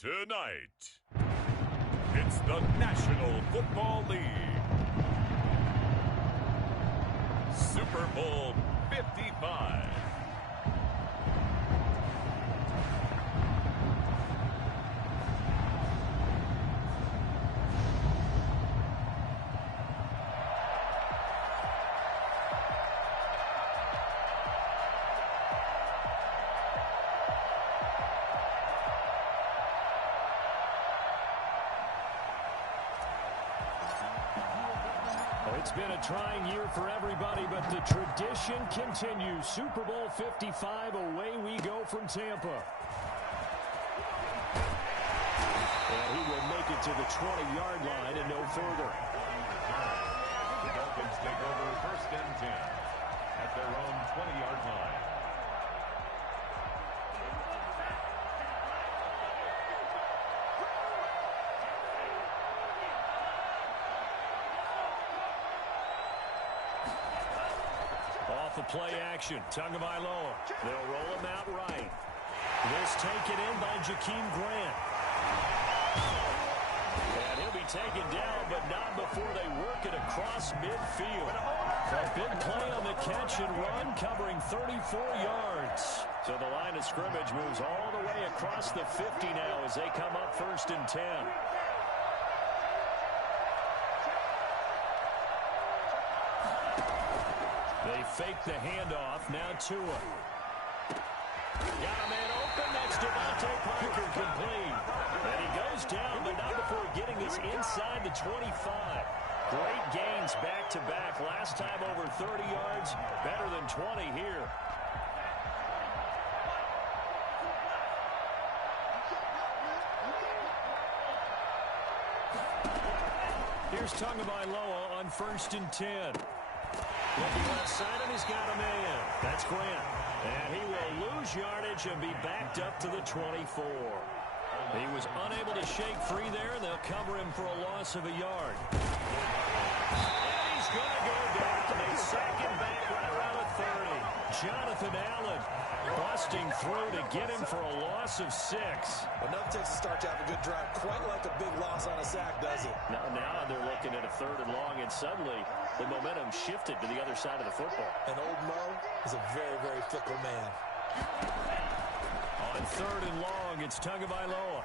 Tonight, it's the National Football League. Super Bowl 55. It's been a trying year for everybody, but the tradition continues. Super Bowl 55, away we go from Tampa. And he will make it to the 20-yard line and no further. The Dolphins take over first and 10 at their own 20-yard line. Off the play action, Tagovailoa. They'll roll him out right. This taken in by Jakeem Grant. And he'll be taken down, but not before they work it across midfield. A big play on the catch and run, covering 34 yards. So the line of scrimmage moves all the way across the 50 now as they come up first and 10. They fake the handoff, now Tua. Got a man open, that's Devontae Parker complete. And he goes down, but not before getting this inside the 25. Great gains back-to-back. Last time over 30 yards, better than 20 here. Here's Tagovailoa on first and 10. Looking left side, and he's got a man. That's Grant. And he will lose yardage and be backed up to the 24. He was unable to shake free there, and they'll cover him for a loss of a yard. And he's going to go down. They sack him back right around the 30. Jonathan Allen busting through to get him for a loss of 6. Enough takes to start to have a good drive. Quite like a big loss on a sack, does it? Now they're looking at a 3rd and long, and suddenly the momentum shifted to the other side of the football. And old Mo is a very, very fickle man. On 3rd and long, it's Tagovailoa.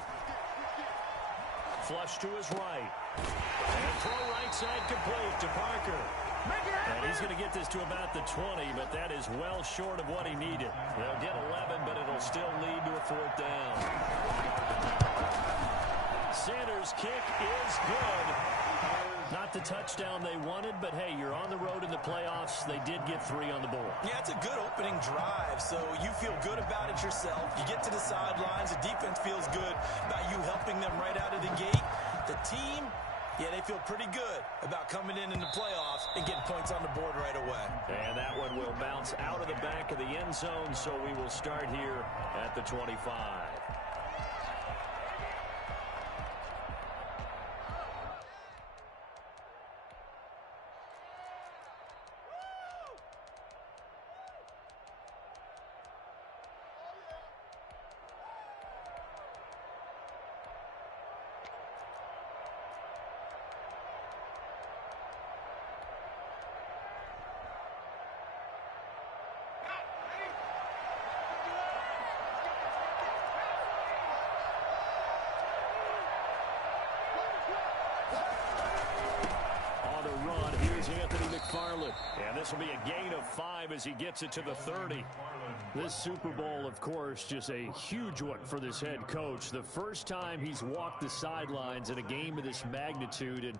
Flush to his right. And throw right side complete to Parker. And he's going to get this to about the 20, but that is well short of what he needed. They'll get 11, but it'll still lead to a 4th down. Sanders' kick is good. Not the touchdown they wanted, but hey, you're on the road in the playoffs. They did get 3 on the board. Yeah, it's a good opening drive, so you feel good about it yourself. You get to the sidelines. The defense feels good about you helping them right out of the gate. The team, yeah, they feel pretty good about coming in the playoffs and getting points on the board right away. And that one will bounce out of the back of the end zone, so we will start here at the 25. And this will be a gain of 5 as he gets it to the 30. This Super Bowl, of course, just a huge one for this head coach. The first time he's walked the sidelines in a game of this magnitude. And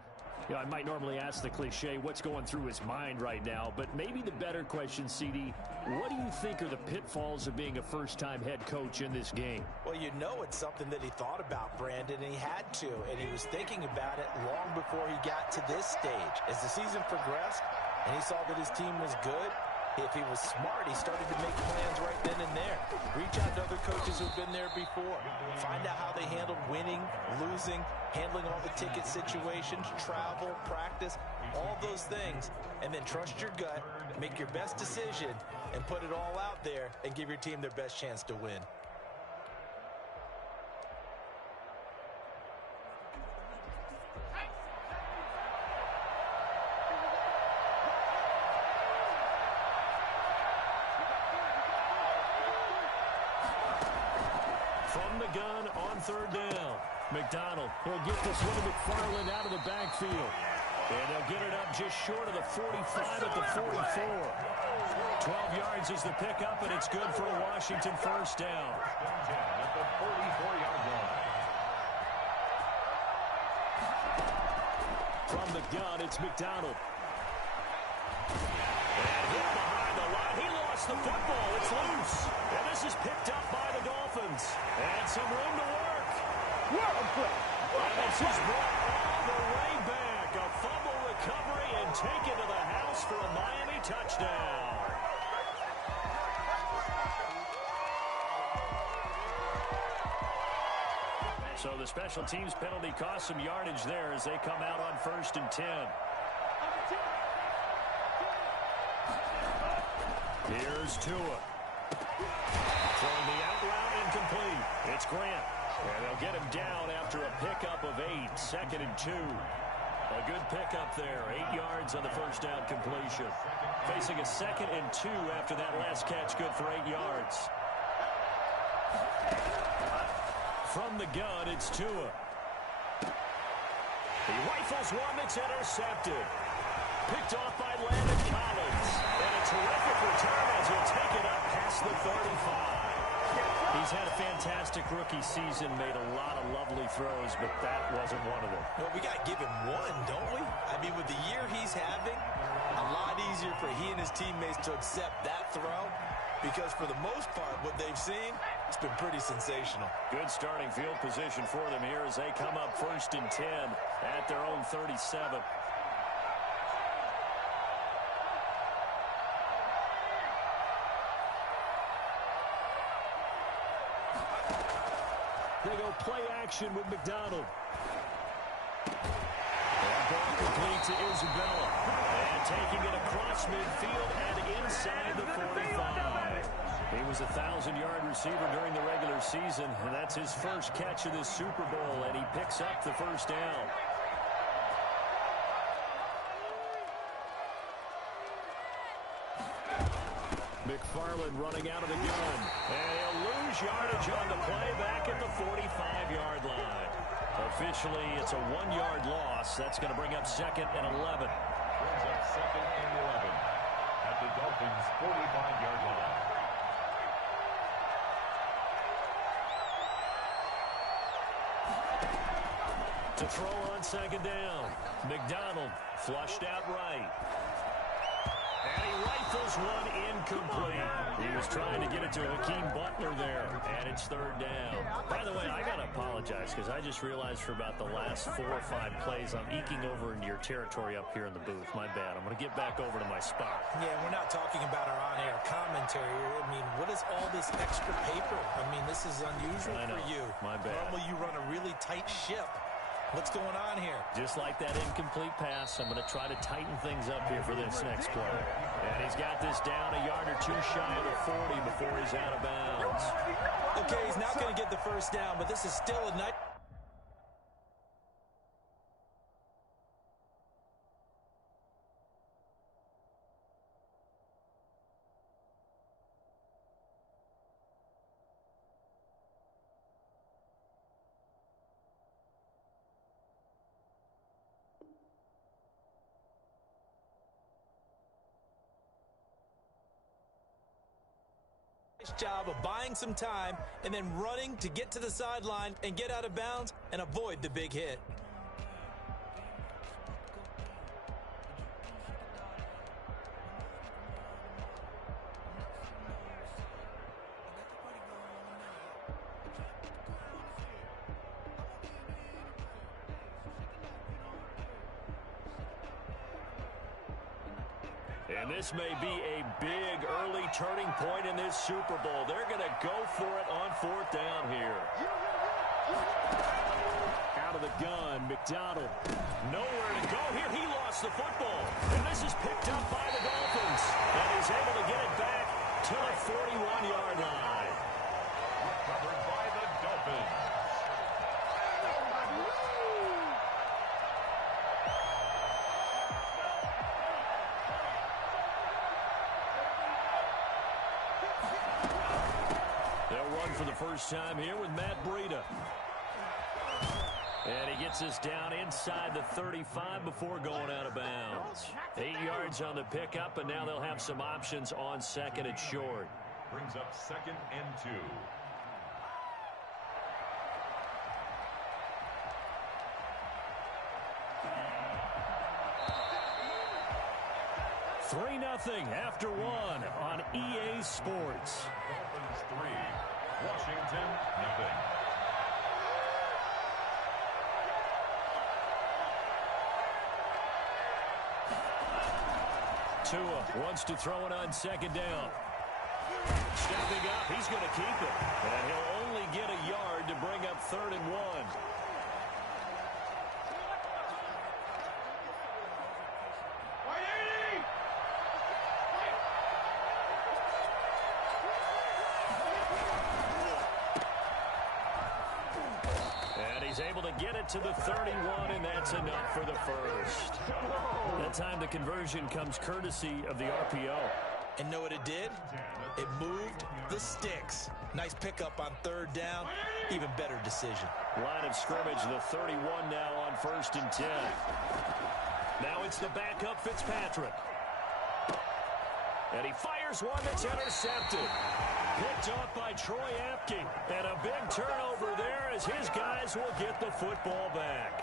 you know, I might normally ask the cliche, what's going through his mind right now? But maybe the better question, CD, what do you think are the pitfalls of being a first-time head coach in this game? Well, you know it's something that he thought about, Brandon, and he had to. And he was thinking about it long before he got to this stage. As the season progressed, and he saw that his team was good, if he was smart, he started to make plans right then and there. Reach out to other coaches who've been there before. Find out how they handled winning, losing, handling all the ticket situations, travel, practice, all those things. And then trust your gut, make your best decision, and put it all out there and give your team their best chance to win. From the gun on third down. McDonald will get this one to McFarland out of the backfield. And they'll get it up just short of the 45 at the 44. 12 yards is the pickup, and it's good for a Washington first down. At the 44-yard line. From the gun, it's McDonald. And hit behind the line. He lost the football. It's loose. And this is picked up by the Dolphins. And some room to work. And this is brought all the way back. A fumble recovery and taken to the house for a Miami touchdown. So the special teams penalty cost some yardage there as they come out on 1st and 10. Here's Tua. Throwing the out route incomplete. It's Grant. And they'll get him down after a pickup of 8, 2nd and 2. A good pickup there, 8 yards on the first down completion. Facing a 2nd and 2 after that last catch, good for 8 yards. From the gun, it's Tua. He rifles one that's intercepted. Picked off by Landon Collins. And a terrific return as he'll take it up past the 35. He's had a fantastic rookie season, made a lot of lovely throws, but that wasn't one of them. Well, we got to give him one, don't we? I mean, with the year he's having, a lot easier for he and his teammates to accept that throw because for the most part, what they've seen, it's been pretty sensational. Good starting field position for them here as they come up 1st and 10 at their own 37. They go play action with McDonald. And ball complete to Isabella. And taking it across midfield and inside the 45. He was a 1,000-yard receiver during the regular season, and that's his first catch of this Super Bowl, and he picks up the first down. McFarland running out of the gun. And he'll lose yardage on the play back at the 45-yard line. Officially, it's a 1-yard loss. That's going to bring up 2nd and 11. Brings up 2nd and 11 at the Dolphins' 45-yard line. To throw on 2nd down. McDonald flushed out right. And he rifles one incomplete. He was trying to get it to Hakeem Butler there, and it's 3rd down. By the way, I got to apologize because I just realized for about the last 4 or 5 plays, I'm eking over into your territory up here in the booth. My bad. I'm going to get back over to my spot. Yeah, we're not talking about our on-air commentary. I mean, what is all this extra paper? I mean, this is unusual for you. My bad. Normally you run a really tight ship. What's going on here? Just like that incomplete pass, I'm going to try to tighten things up here for this next play. And he's got this down a yard or two shy of the 40 before he's out of bounds. Okay, he's not going to get the first down, but this is still a nice... job of buying some time and then running to get to the sideline and get out of bounds and avoid the big hit. And this may be a big early turning point in this Super Bowl. They're going to go for it on 4th down here. Out of the gun, McDonald. Nowhere to go here. He lost the football. And this is picked up by the Dolphins. And he's able to get it back to the 41-yard line. Recovered by the Dolphins. They'll run for the first time here with Matt Breida. And he gets us down inside the 35 before going out of bounds. 8 yards on the pickup, and now they'll have some options on second and short. Brings up 2nd and 2. Three 0 after one on EA Sports. Dolphins 3, Washington 0. Tua wants to throw it on second down. Stepping up, he's going to keep it. And he'll only get a yard to bring up 3rd and 1. And he's able to get it to the 31, and that's enough for the first. That time the conversion comes courtesy of the RPO. And know what it did? It moved the sticks. Nice pickup on 3rd down. Even better decision. Line of scrimmage, the 31 now on 1st and 10. Now it's the backup Fitzpatrick. And he fires one that's intercepted. Picked off by Troy Apke. And a big turnover there as his guys will get the football back.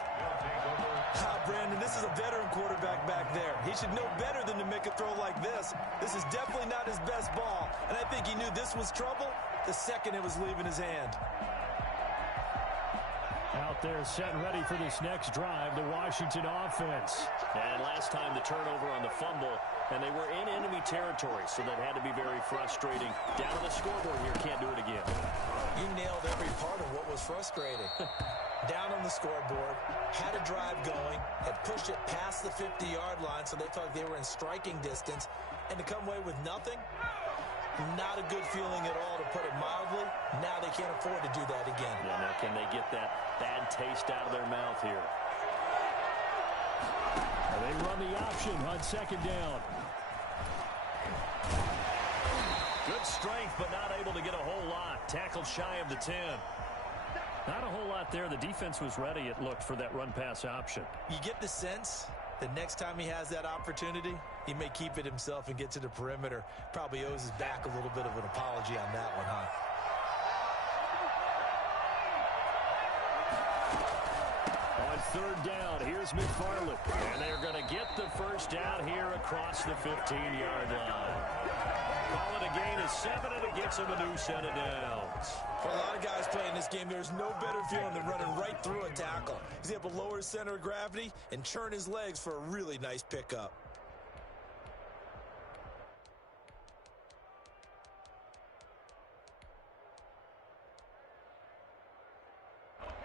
Brandon, this is a veteran quarterback back there. He should know better than to make a throw like this. This is definitely not his best ball. And I think he knew this was trouble the second it was leaving his hand. Out there set and ready for this next drive, the Washington offense. And last time the turnover on the fumble, and they were in enemy territory, so that had to be very frustrating. Down on the scoreboard here, can't do it again. You nailed every part of what was frustrating. Down on the scoreboard, had a drive going, had pushed it past the 50-yard line, so they felt like they were in striking distance, and to come away with nothing, not a good feeling at all, to put it mildly. Now they can't afford to do that again. Yeah, now can they get that bad taste out of their mouth here? And they run the option on 2nd down. Good strength, but not able to get a whole lot. Tackled shy of the 10. Not a whole lot there. The defense was ready, it looked, for that run-pass option. You get the sense that next time he has that opportunity, he may keep it himself and get to the perimeter. Probably owes his back a little bit of an apology on that one, huh? On 3rd down, here's McFarland. And they're going to get the first down here across the 15-yard line. Call it a gain of 7, and it gets him a new set of downs. For a lot of guys playing this game, there's no better feeling than running right through a tackle. He's able to lower his center of gravity and churn his legs for a really nice pickup.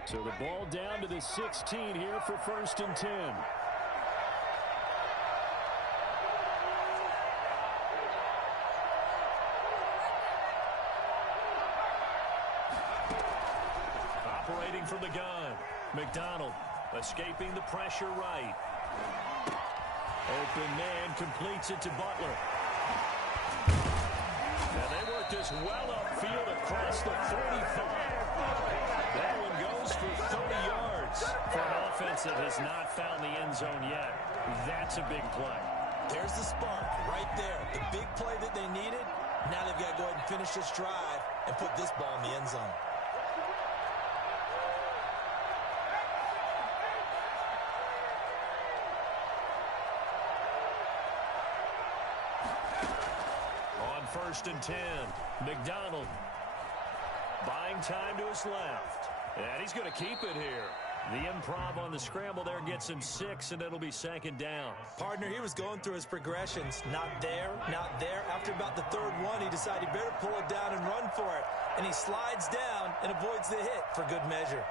So the ball down to the 16 here for 1st and 10. Operating from the gun, McDonald escaping the pressure right. Open man completes it to Butler. And they work this well upfield across the 35. That one goes for 30 yards. For an offense that has not found the end zone yet, that's a big play. There's the spark right there. The big play that they needed. Now they've got to go ahead and finish this drive and put this ball in the end zone. On 1st and 10, McDonald buying time to his left. And he's going to keep it here. The improv on the scramble there gets him 6, and it'll be 2nd down. Partner, he was going through his progressions. Not there, not there. After about the 3rd one, he decided he better pull it down and run for it. And he slides down and avoids the hit for good measure.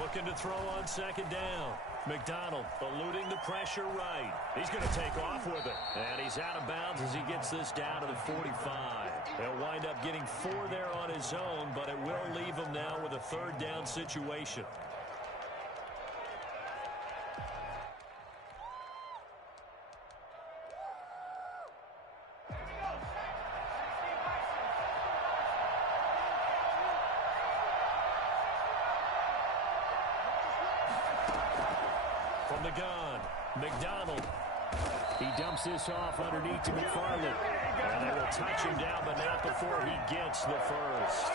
Looking to throw on 2nd down. McDonald eluding the pressure right. He's going to take off with it. And he's out of bounds as he gets this down to the 45. He'll wind up getting 4 there on his own, but it will leave him now with a third down situation. From the gun, McDonald. He dumps this off underneath to McFarland. And they will touch him down, but not before he gets the first.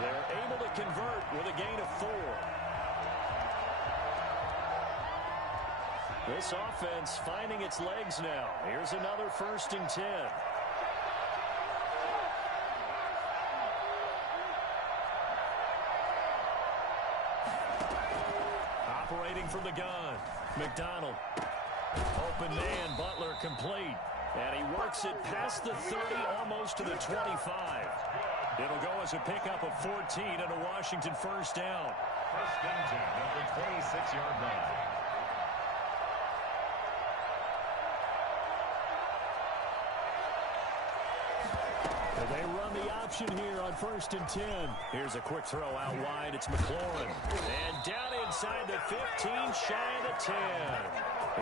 They're able to convert with a gain of 4. This offense finding its legs now. Here's another 1st and 10. Operating from the gun, McDonald. Open man, Butler complete. And he works it past the 30, almost to the 25. It'll go as a pickup of 14 and a Washington first down. 1st and 10 at the 26-yard line. They run the option here on 1st and 10. Here's a quick throw out wide. It's McLaurin. And down inside the 15, shy of the 10.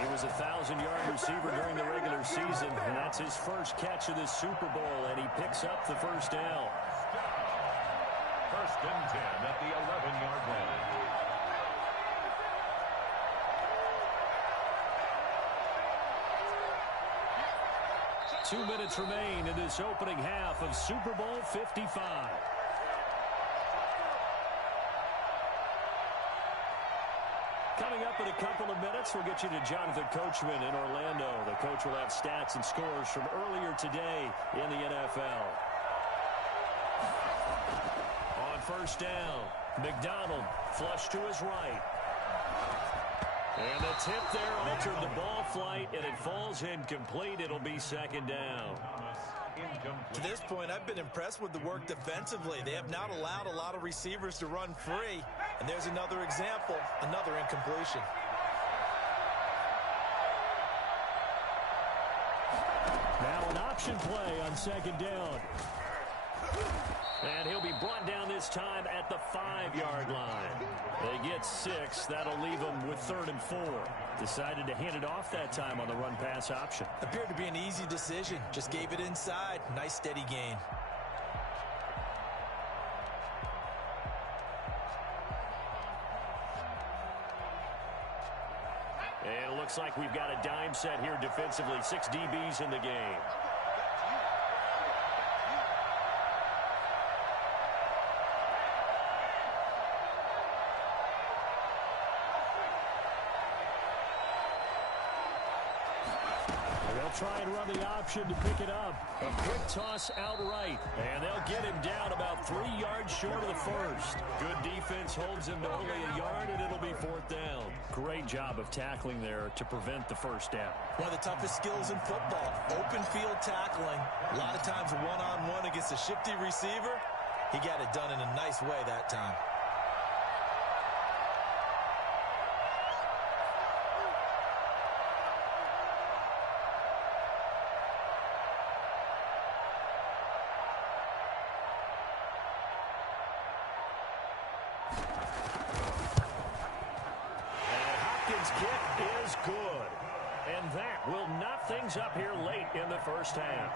He was a 1,000-yard receiver during the regular season, and that's his first catch of this Super Bowl, and he picks up the first down. 1st and 10 at the 11-yard line. Two minutes remain in this opening half of Super Bowl 55. Coming up in a couple of minutes, we'll get you to Jonathan Coachman in Orlando. The coach will have stats and scores from earlier today in the NFL. On 1st down, McDonald flush to his right. And the tip there altered the ball flight, and it falls incomplete. It'll be 2nd down. To this point, I've been impressed with the work defensively. They have not allowed a lot of receivers to run free. And there's another example, another incompletion. Now an option play on 2nd down. And he'll be brought down this time at the 5-yard line. They get 6. That'll leave them with 3rd and 4. Decided to hand it off that time on the run-pass option. Appeared to be an easy decision. Just gave it inside. Nice steady gain. And it looks like we've got a dime set here defensively. 6 DBs in the game. Try and run the option to pick it up. A quick toss outright. And they'll get him down about 3 yards short of the first. Good defense holds him to only a yard, and it'll be 4th down. Great job of tackling there to prevent the first down. One of the toughest skills in football, open field tackling. A lot of times one-on-one against a shifty receiver. He got it done in a nice way that time. Up here late in the first half.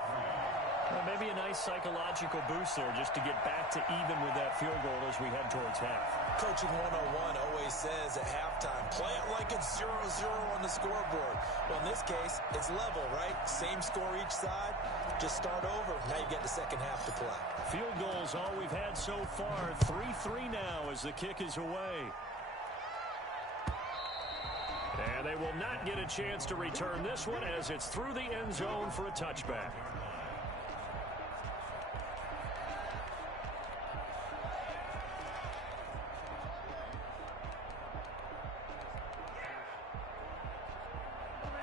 Well, maybe a nice psychological boost there just to get back to even with that field goal as we head towards half. Coaching 101 always says at halftime, play it like it's 0-0 on the scoreboard. Well, in this case, it's level, right? Same score each side. Just start over. Now you get the second half to play. Field goals all we've had so far. 3-3 now as the kick is away. And they will not get a chance to return this one as it's through the end zone for a touchback.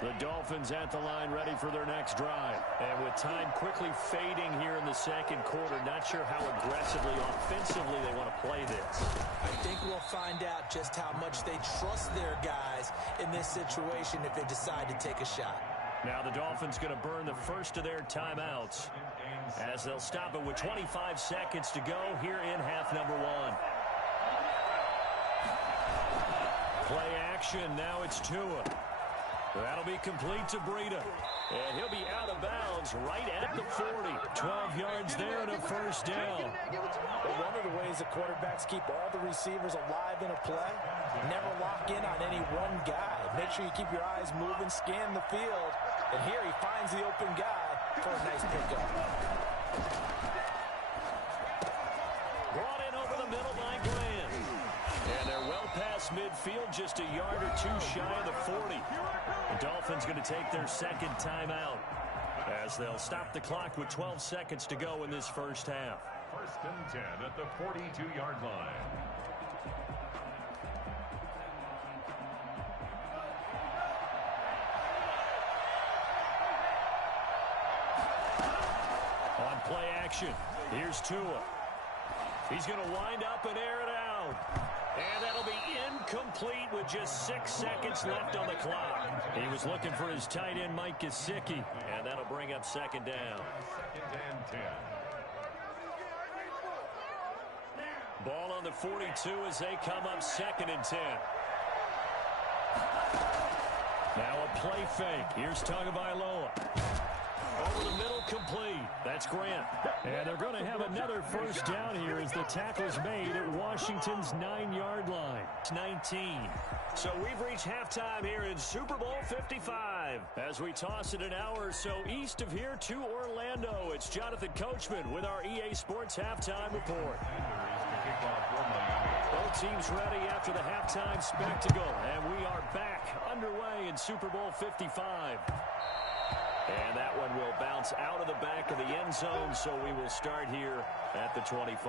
The Dolphins at the line ready for their next drive. And with time quickly fading here in the second quarter, not sure how aggressively, offensively they want to play this. I think we'll find out just how much they trust their guys in this situation if they decide to take a shot. Now the Dolphins going to burn the first of their timeouts as they'll stop it with 25 seconds to go here in half number one. Play action. Now it's Tua. That'll be complete to Breida. And he'll be out of bounds right at the 40. 12 yards there and a first down. But one of the ways the quarterbacks keep all the receivers alive in a play, never lock in on any one guy. Make sure you keep your eyes moving, scan the field. And here he finds the open guy for a nice pickup. Brought in over the middle by Grant. And they're well past midfield, just a yard or two shy of the 40. The Dolphins going to take their second timeout as they'll stop the clock with 12 seconds to go in this first half. First and 10 at the 42-yard line. On play action, here's Tua. He's going to wind up and air it out. And that'll be incomplete with just 6 seconds left on the clock. He was looking for his tight end, Mike Gesicki, and that'll bring up second down. Second and 10. Ball on the 42 as they come up second and 10. Now a play fake. Here's Tagovailoa. Over the middle, complete. That's Grant. And they're going to have another first down here as the tackle's made at Washington's 9-yard line. It's 19. So we've reached halftime here in Super Bowl 55. As we toss it an hour or so east of here to Orlando, it's Jonathan Coachman with our EA Sports Halftime Report. Both teams ready after the halftime spectacle, and we are back underway in Super Bowl 55. And that one will bounce out of the back of the end zone, so we will start here at the 25.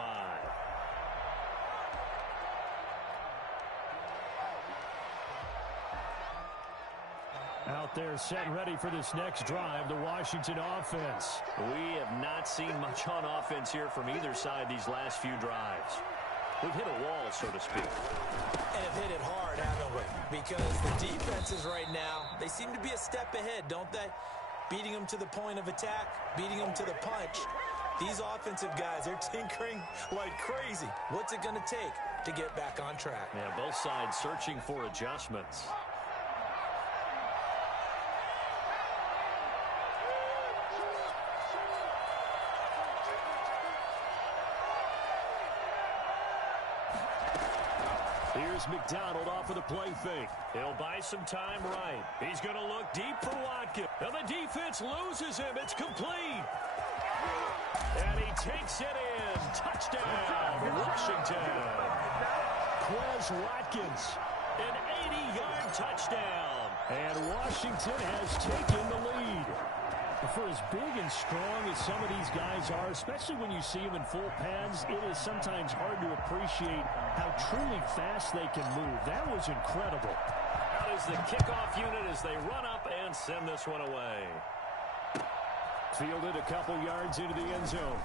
Out there set and ready for this next drive, the Washington offense. We have not seen much on offense here from either side these last few drives. We've hit a wall, so to speak. And have hit it hard, haven't we? Because the defenses right now, they seem to be a step ahead, don't they? Beating them to the point of attack, beating them to the punch. These offensive guys, they're tinkering like crazy. What's it going to take to get back on track? Yeah, both sides searching for adjustments. Here's McDonald off of the play fake. He'll buy some time right. He's going to look deep for Watkins. And the defense loses him. It's complete. And he takes it in. Touchdown, Washington. Quez Watkins, an 80-yard touchdown. And Washington has taken the lead. For as big and strong as some of these guys are, especially when you see them in full pads, it is sometimes hard to appreciate how truly fast they can move. That was incredible. Out is the kickoff unit as they run up and send this one away. Fielded a couple yards into the end zone.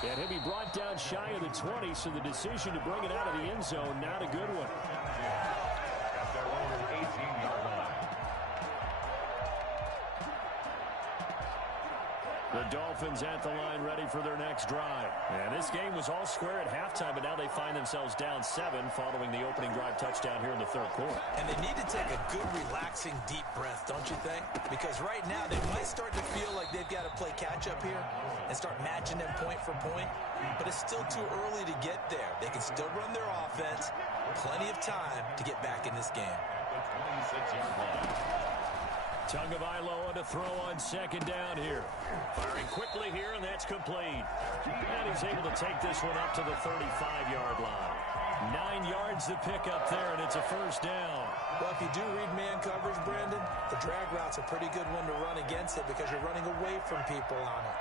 And he'll be brought down shy of the 20, so the decision to bring it out of the end zone, not a good one. At their own 18-yard line. The Dolphins at the line ready for their next drive. And this game was all square at halftime, but now they find themselves down 7 following the opening drive touchdown here in the third quarter. And they need to take a good, relaxing, deep breath, don't you think? Because right now they might start to feel like they've got to play catch-up here and start matching them point for point. But it's still too early to get there. They can still run their offense. Plenty of time to get back in this game. At the 26-yard line. Tagovailoa to throw on second down here. Firing quickly here, and that's complete. And he's able to take this one up to the 35-yard line. 9 yards to pick up there, and it's a first down. Well, if you do read man coverage, Brandon, the drag route's a pretty good one to run against it because you're running away from people on it.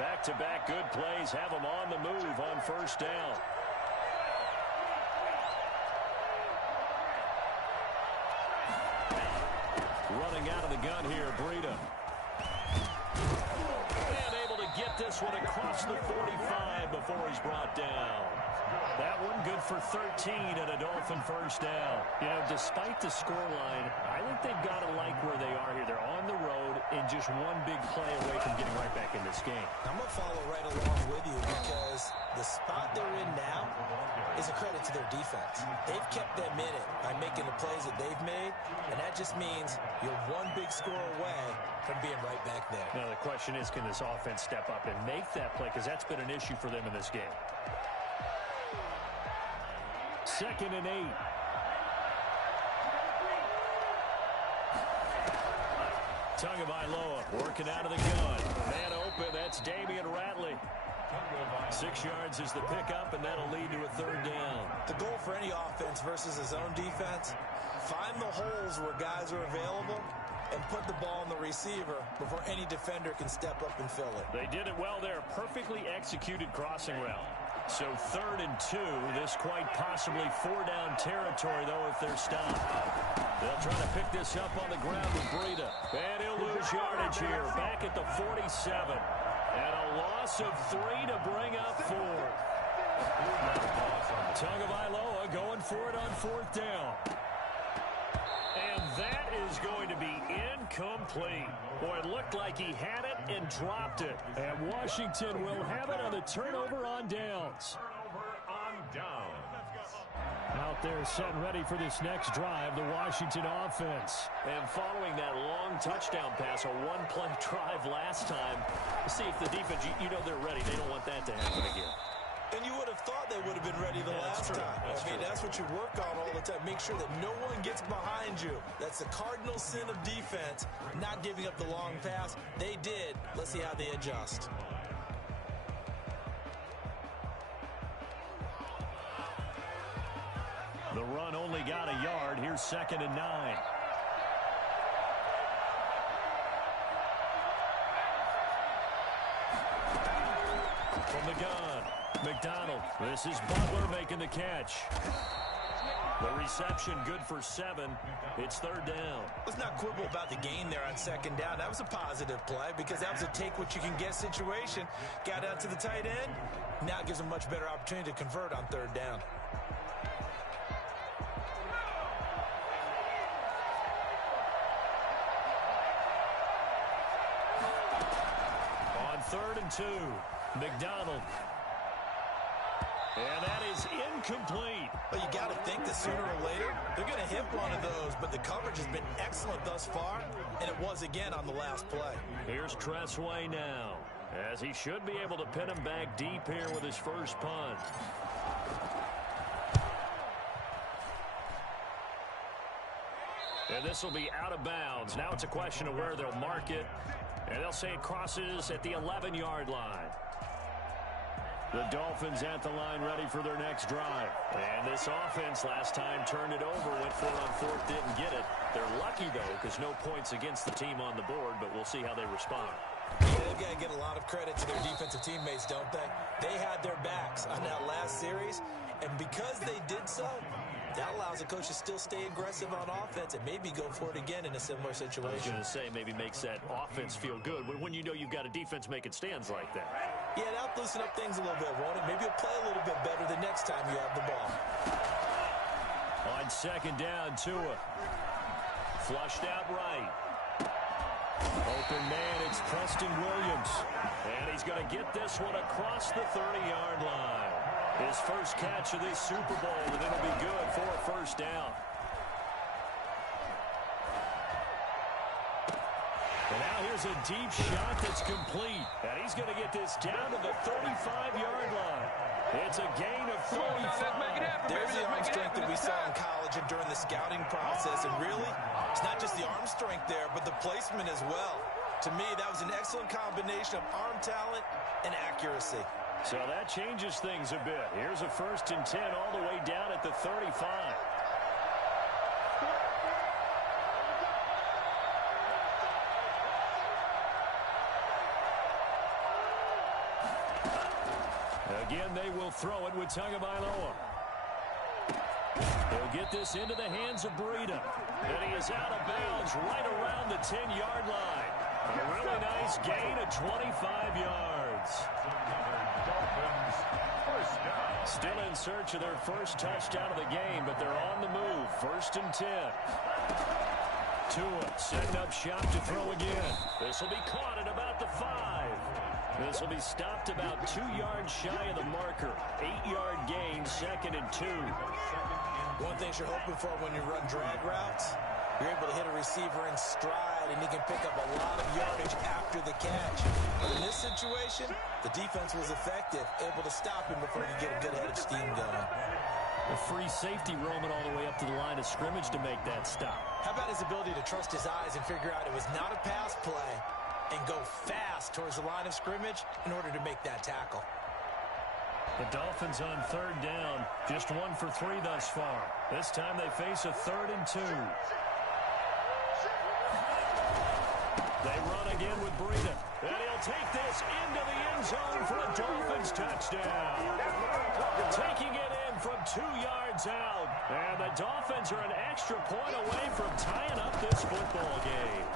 Back-to-back good plays have them on the move on first down. Running out of the gun here, Breida. And able to get this one across the 45 before he's brought down. That one good for 13 and a Dolphin first down. You know, despite the scoreline, I think they've got to like where they are here. They're on the road and just one big play away from getting right back in this game. I'm going to follow right along with you because the spot they're in now is a credit to their defense. They've kept them in it by making the plays that they've made, and that just means you're one big score away from being right back there. Now, the question is, can this offense step up and make that play? Because that's been an issue for them in this game. 2nd and 8. Tagovailoa working out of the gun. Man open, that's Damian Ratley. 6 yards is the pickup, and that'll lead to a 3rd down. The goal for any offense versus his own defense, find the holes where guys are available and put the ball on the receiver before any defender can step up and fill it. They did it well there. Perfectly executed crossing route. So 3rd and 2. This quite possibly 4-down territory, though, if they're stopped. They'll try to pick this up on the ground with Breida. And he'll lose yardage here. Back at the 47. And a loss of 3 to bring up 4. Tagovailoa going for it on 4th down. And that is going to be incomplete. Boy, it looked like he had it and dropped it. And Washington will have it on the turnover on downs. Turnover on downs. Out there set and ready for this next drive, the Washington offense. And following that long touchdown pass, a one-play drive last time, see if the defense, you know they're ready. They don't want that to happen again. And you would have thought they would have been ready the last time. That's what you work on all the time. Make sure that no one gets behind you. That's the cardinal sin of defense, not giving up the long pass. They did. Let's see how they adjust. The run only got a yard. Here's 2nd and 9. From the gun, McDonald. This is Butler making the catch. The reception good for 7. It's 3rd down. Let's not quibble about the gain there on 2nd down. That was a positive play because that was a take-what-you-can-get situation. Got out to the tight end. Now it gives them a much better opportunity to convert on 3rd down. On 3rd and 2, McDonald. And that is incomplete. But you got to think that sooner or later, they're going to hit one of those. But the coverage has been excellent thus far, and it was again on the last play. Here's Tressway now, as he should be able to pin him back deep here with his first punt. And this will be out of bounds. Now it's a question of where they'll mark it. And they'll say it crosses at the 11-yard line. The Dolphins at the line ready for their next drive. And this offense last time turned it over, went for it on 4th, didn't get it. They're lucky, though, because no points against the team on the board, but we'll see how they respond. Yeah, they've got to get a lot of credit to their defensive teammates, don't they? They had their backs on that last series, and because they did so, that allows the coach to still stay aggressive on offense and maybe go for it again in a similar situation. I was going to say, maybe makes that offense feel good when you know you've got a defense making stands like that. Yeah, that'll loosen up things a little bit, won't it? Maybe you'll play a little bit better the next time you have the ball. On 2nd down, Tua. Flushed out right. Open man, it's Preston Williams. And he's going to get this one across the 30-yard line. His first catch of this Super Bowl, and it'll be good for a first down. And now here's a deep shot that's complete. And he's going to get this down to the 35-yard line. It's a gain of 45. There's the arm strength that we saw in college and during the scouting process. And really, it's not just the arm strength there, but the placement as well. To me, that was an excellent combination of arm talent and accuracy. So that changes things a bit. Here's a 1st and 10 all the way down at the 35. Again, they will throw it with Tagovailoa. He'll get this into the hands of Breida. And he is out of bounds right around the 10-yard line. A really nice gain of 25 yards. Still in search of their first touchdown of the game, but they're on the move. 1st and 10. Tua setting up shop to throw again. This will be caught at about the 5. This will be stopped about 2 yards shy of the marker. 8-yard gain, 2nd and 2. One thing you're hoping for when you run drag routes, you're able to hit a receiver in stride, and he can pick up a lot of yardage after the catch. But in this situation, the defense was effective, able to stop him before he could get a good head of steam going. The free safety roaming all the way up to the line of scrimmage to make that stop. How about his ability to trust his eyes and figure out it was not a pass play and go fast towards the line of scrimmage in order to make that tackle? The Dolphins on 3rd down, just 1 for 3 thus far. This time they face a 3rd and 2. They run again with Breida, and he'll take this into the end zone for a Dolphins touchdown. Taking it in from 2 yards out, and the Dolphins are an extra point away from tying up this football game.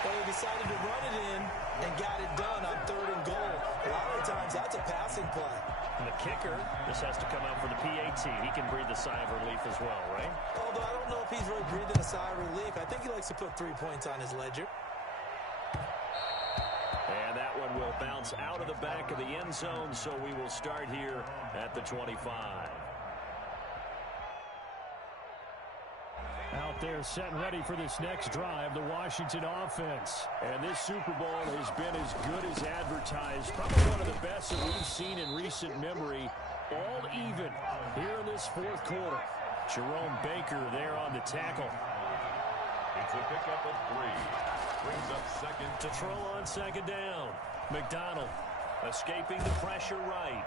Well, they decided to run it in and got it done on 3rd and goal. A lot of times, that's a passing play. And the kicker, this has to come out for the PAT. He can breathe a sigh of relief as well, right? Although I don't know if he's really breathing a sigh of relief. I think he likes to put 3 points on his ledger. And that one will bounce out of the back of the end zone, so we will start here at the 25. Out there set and ready for this next drive, the Washington offense. And this Super Bowl has been as good as advertised. Probably one of the best that we've seen in recent memory. All even here in this 4th quarter. Jerome Baker there on the tackle. It's a pickup of 3. Brings up 2nd. To throw on 2nd down. McDonald escaping the pressure right.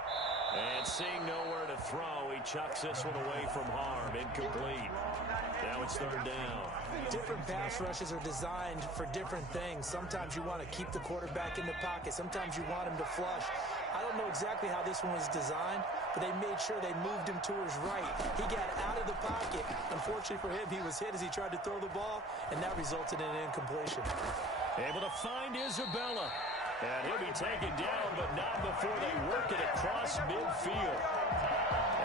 And seeing nowhere to throw, he chucks this one away from harm. Incomplete. Now it's 3rd down. Different pass rushes are designed for different things. Sometimes you want to keep the quarterback in the pocket. Sometimes you want him to flush. I don't know exactly how this one was designed, but they made sure they moved him to his right. He got out of the pocket. Unfortunately for him, he was hit as he tried to throw the ball, and that resulted in an incompletion. Able to find Isabella. And he'll be taken down, but not before they work it across midfield.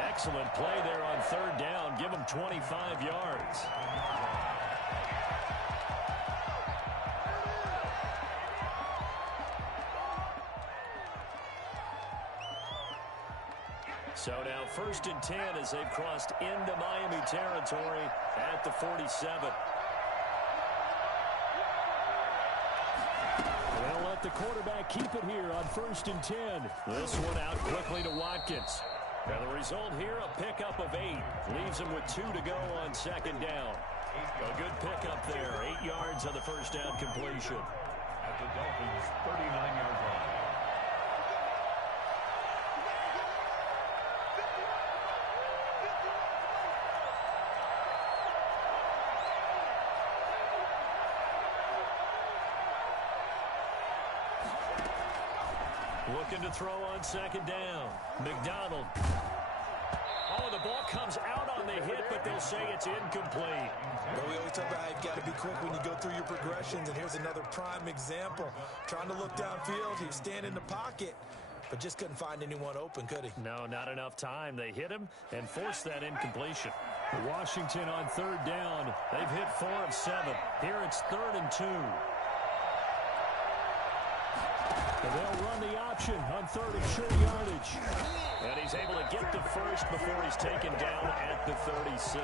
Excellent play there on 3rd down. Give him 25 yards. So now 1st and 10 as they've crossed into Miami territory at the 47. They'll let the quarterback keep it here on 1st and 10. This one out quickly to Watkins. And the result here, a pickup of 8. Leaves him with 2 to go on 2nd down. A good pickup there. 8 yards on the 1st down completion. At the Dolphins' 39-yard line. Looking to throw on 2nd down. McDonald. Oh, the ball comes out on the hit, but they'll say it's incomplete. But we always talk about how you've got to be quick when you go through your progressions, and here's another prime example. Trying to look downfield, he was standing in the pocket, but just couldn't find anyone open, could he? No, not enough time. They hit him and forced that incompletion. Washington on 3rd down. They've hit 4 of 7. Here it's 3rd and 2. And they'll run the option on 3rd and short yardage. And he's able to get the first before he's taken down at the 36.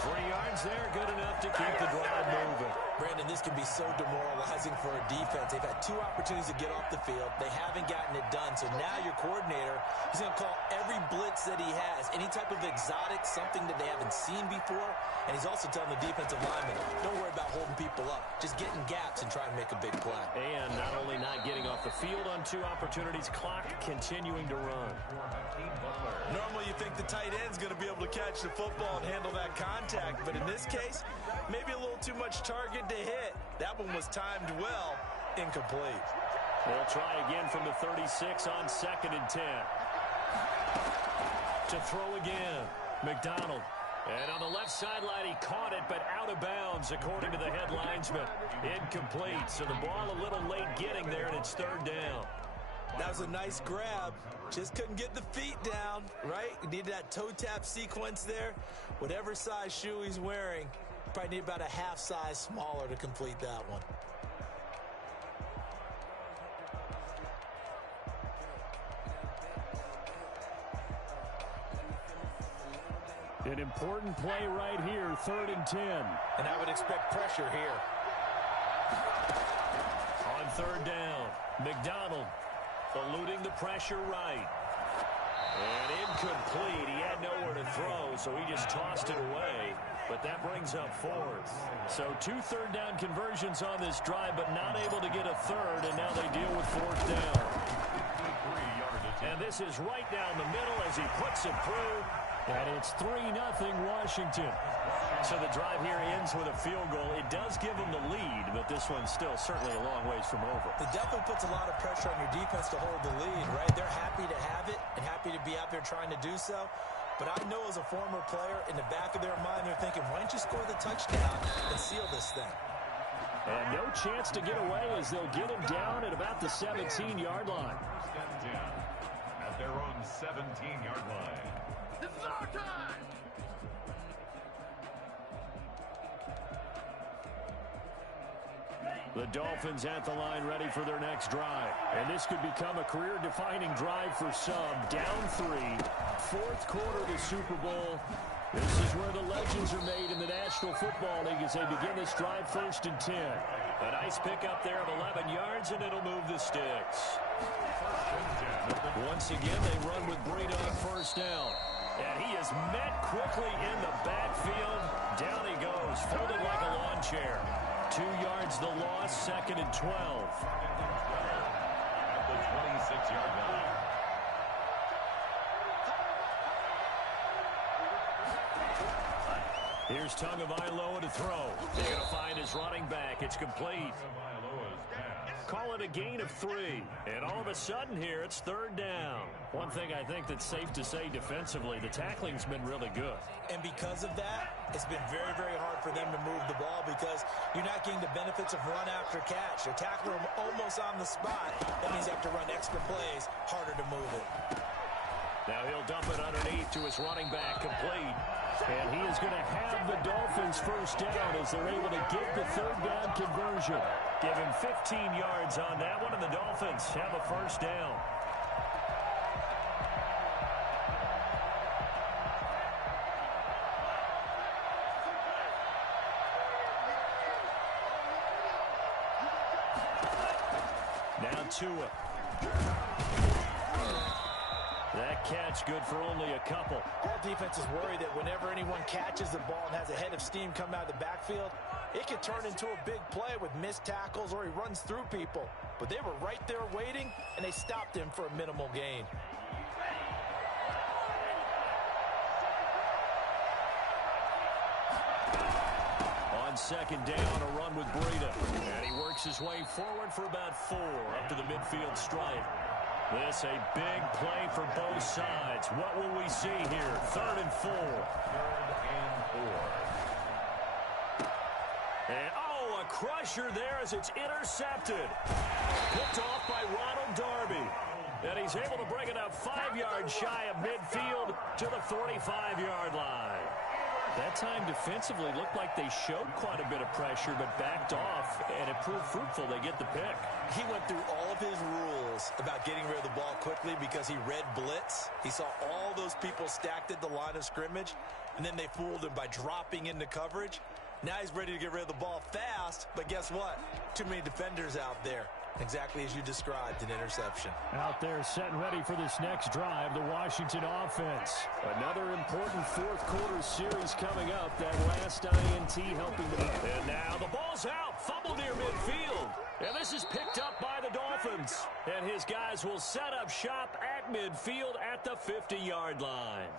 3 yards there, good enough to keep the drive moving. Brandon, this can be so demoralizing for a defense. They've had 2 opportunities to get off the field. They haven't gotten it done. So now your coordinator is going to call every blitz that he has, any type of exotic, something that they haven't seen before. And he's also telling the defensive lineman, don't worry about holding people up. Just get in gaps and try and make a big play. And not only not getting off the field on 2 opportunities, clock continuing to run. Normally you think the tight end's going to be able to catch the football and handle that contact. But in this case, maybe a little too much target to hit. That one was timed well. Incomplete. They'll try again from the 36 on 2nd and 10. To throw again. McDonald. And on the left sideline, he caught it, but out of bounds, according to the head linesman. Incomplete, so the ball a little late getting there, and it's 3rd down. That was a nice grab. Just couldn't get the feet down, right? You needed that toe tap sequence there. Whatever size shoe he's wearing, probably need about a half size smaller to complete that one. An important play right here, 3rd and 10. And I would expect pressure here. On 3rd down, McDonald eluding the pressure right. And incomplete. He had nowhere to throw, so he just tossed it away. But that brings up 4th. So 2 3rd down conversions on this drive, but not able to get a 3rd, and now they deal with 4th down. And this is right down the middle as he puts it through. And it's 3-0 Washington. So the drive here ends with a field goal. It does give them the lead, but this one's still certainly a long ways from over. It definitely puts a lot of pressure on your defense to hold the lead, right? They're happy to have it and happy to be out there trying to do so. But I know as a former player, in the back of their mind, they're thinking, why don't you score the touchdown and seal this thing? And no chance to get away as they'll get him down at about the 17-yard line. At their own 17-yard line. This is our time! The Dolphins at the line ready for their next drive. And this could become a career-defining drive for some. Down 3, 4th quarter of the Super Bowl. This is where the legends are made in the National Football League as they begin this drive 1st and 10. A nice pickup there of 11 yards, and it'll move the sticks. Once again, they run with Breida on 1st down. And he is met quickly in the backfield. Down he goes, folded like a lawn chair. 2 yards the loss, 2nd and 12. At the 26-yard line. Here's Tagovailoa to throw. They're going to find his running back. It's complete. Call it a gain of 3. And all of a sudden here, it's 3rd down. One thing I think that's safe to say defensively, the tackling's been really good. And because of that, it's been very, very hard for them to move the ball because you're not getting the benefits of run after catch. You're tackling them almost on the spot. That means you have to run extra plays, harder to move it. Now he'll dump it underneath to his running back, complete. And he is going to have the Dolphins 1st down as they're able to get the 3rd down conversion. Give him 15 yards on that one, and the Dolphins have a 1st down. Now Tua. That catch good for only a couple. All defense is worried that whenever anyone catches the ball and has a head of steam come out of the backfield, it can turn into a big play with missed tackles or he runs through people. But they were right there waiting, and they stopped him for a minimal gain. On 2nd down, a run with Breida. And he works his way forward for about 4 up to the midfield stripe. This a big play for both sides. What will we see here? 3rd and 4. 3rd and 4. And oh, a crusher there as it's intercepted. Picked off by Ronald Darby. And he's able to bring it up 5 yards shy of midfield to the 45-yard line. That time defensively looked like they showed quite a bit of pressure but backed off, and it proved fruitful. They get the pick. He went through all of his rules about getting rid of the ball quickly because he read blitz. He saw all those people stacked at the line of scrimmage, and then they fooled him by dropping into coverage. Now he's ready to get rid of the ball fast, but guess what? Too many defenders out there. Exactly as you described, an interception. Out there setting ready for this next drive, the Washington offense. Another important 4th quarter series coming up. That last INT helping them. And now the ball's out. Fumble near midfield. And this is picked up by the Dolphins. And his guys will set up shop at midfield at the 50-yard line.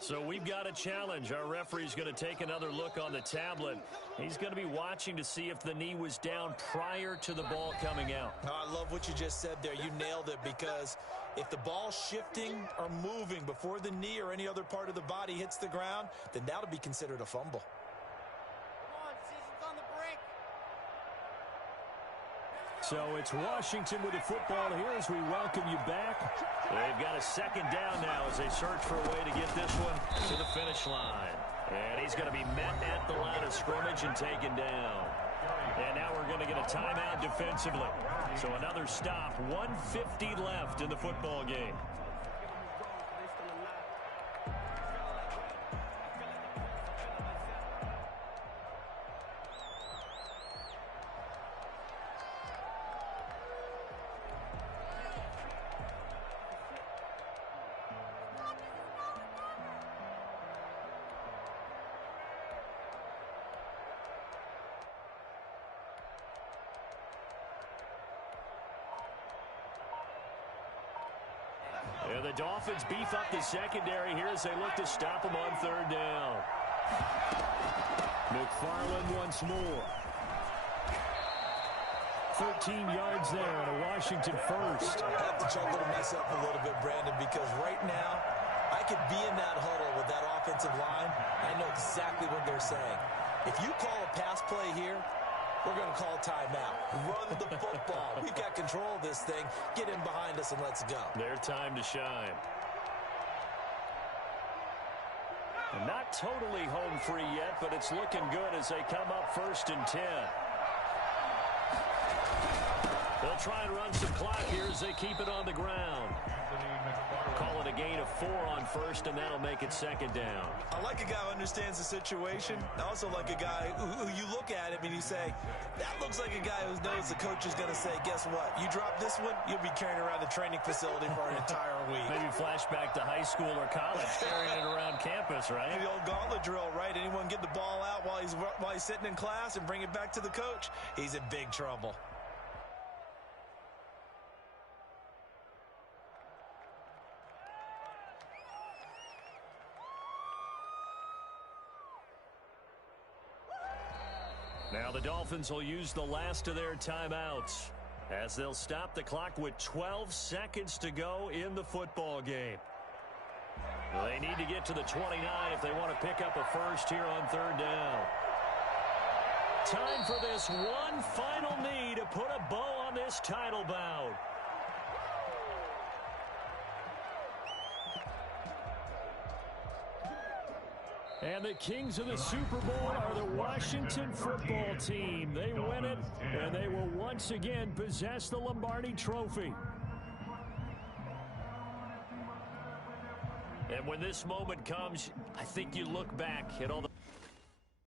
So we've got a challenge. Our referee's going to take another look on the tablet. He's going to be watching to see if the knee was down prior to the ball coming out. Oh, I love what you just said there. You nailed it, because if the ball's shifting or moving before the knee or any other part of the body hits the ground, then that'll be considered a fumble. Come on, season's on the brink. So it's Washington with the football here as we welcome you back. They've got a second down now as they search for a way to get this one to the finish line. And he's going to be met at the line of scrimmage and taken down. And now we're going to get a timeout defensively. So another stop, 1:50 left in the football game. And the Dolphins beef up the secondary here as they look to stop them on third down. McFarland once more. 13 yards there and a Washington first. I have to chuckle to myself a little bit, Brandon, because right now I could be in that huddle with that offensive line. I know exactly what they're saying. If you call a pass play here, we're going to call timeout. Run the football. We've got control of this thing. Get in behind us and let's go. Their time to shine. Not totally home free yet, but it's looking good as they come up 1st and 10. They'll try and run some clock here as they keep it on the ground. Call it a gain of 4 on first, and that'll make it second down. I like a guy who understands the situation. I also like a guy who you look at him and you say, that looks like a guy who knows the coach is going to say, guess what? You drop this one, you'll be carrying around the training facility for an entire week. Maybe flashback to high school or college, carrying it around campus, right? The old gauntlet drill, right? Anyone get the ball out while he's sitting in class and bring it back to the coach? He's in big trouble. Now the Dolphins will use the last of their timeouts as they'll stop the clock with 12 seconds to go in the football game. They need to get to the 29 if they want to pick up a first here on third down. Time for this one final knee to put a bow on this title bout. And the kings of the Super Bowl are the Washington football team. They win it, and they will once again possess the Lombardi Trophy. And when this moment comes, I think you look back at all the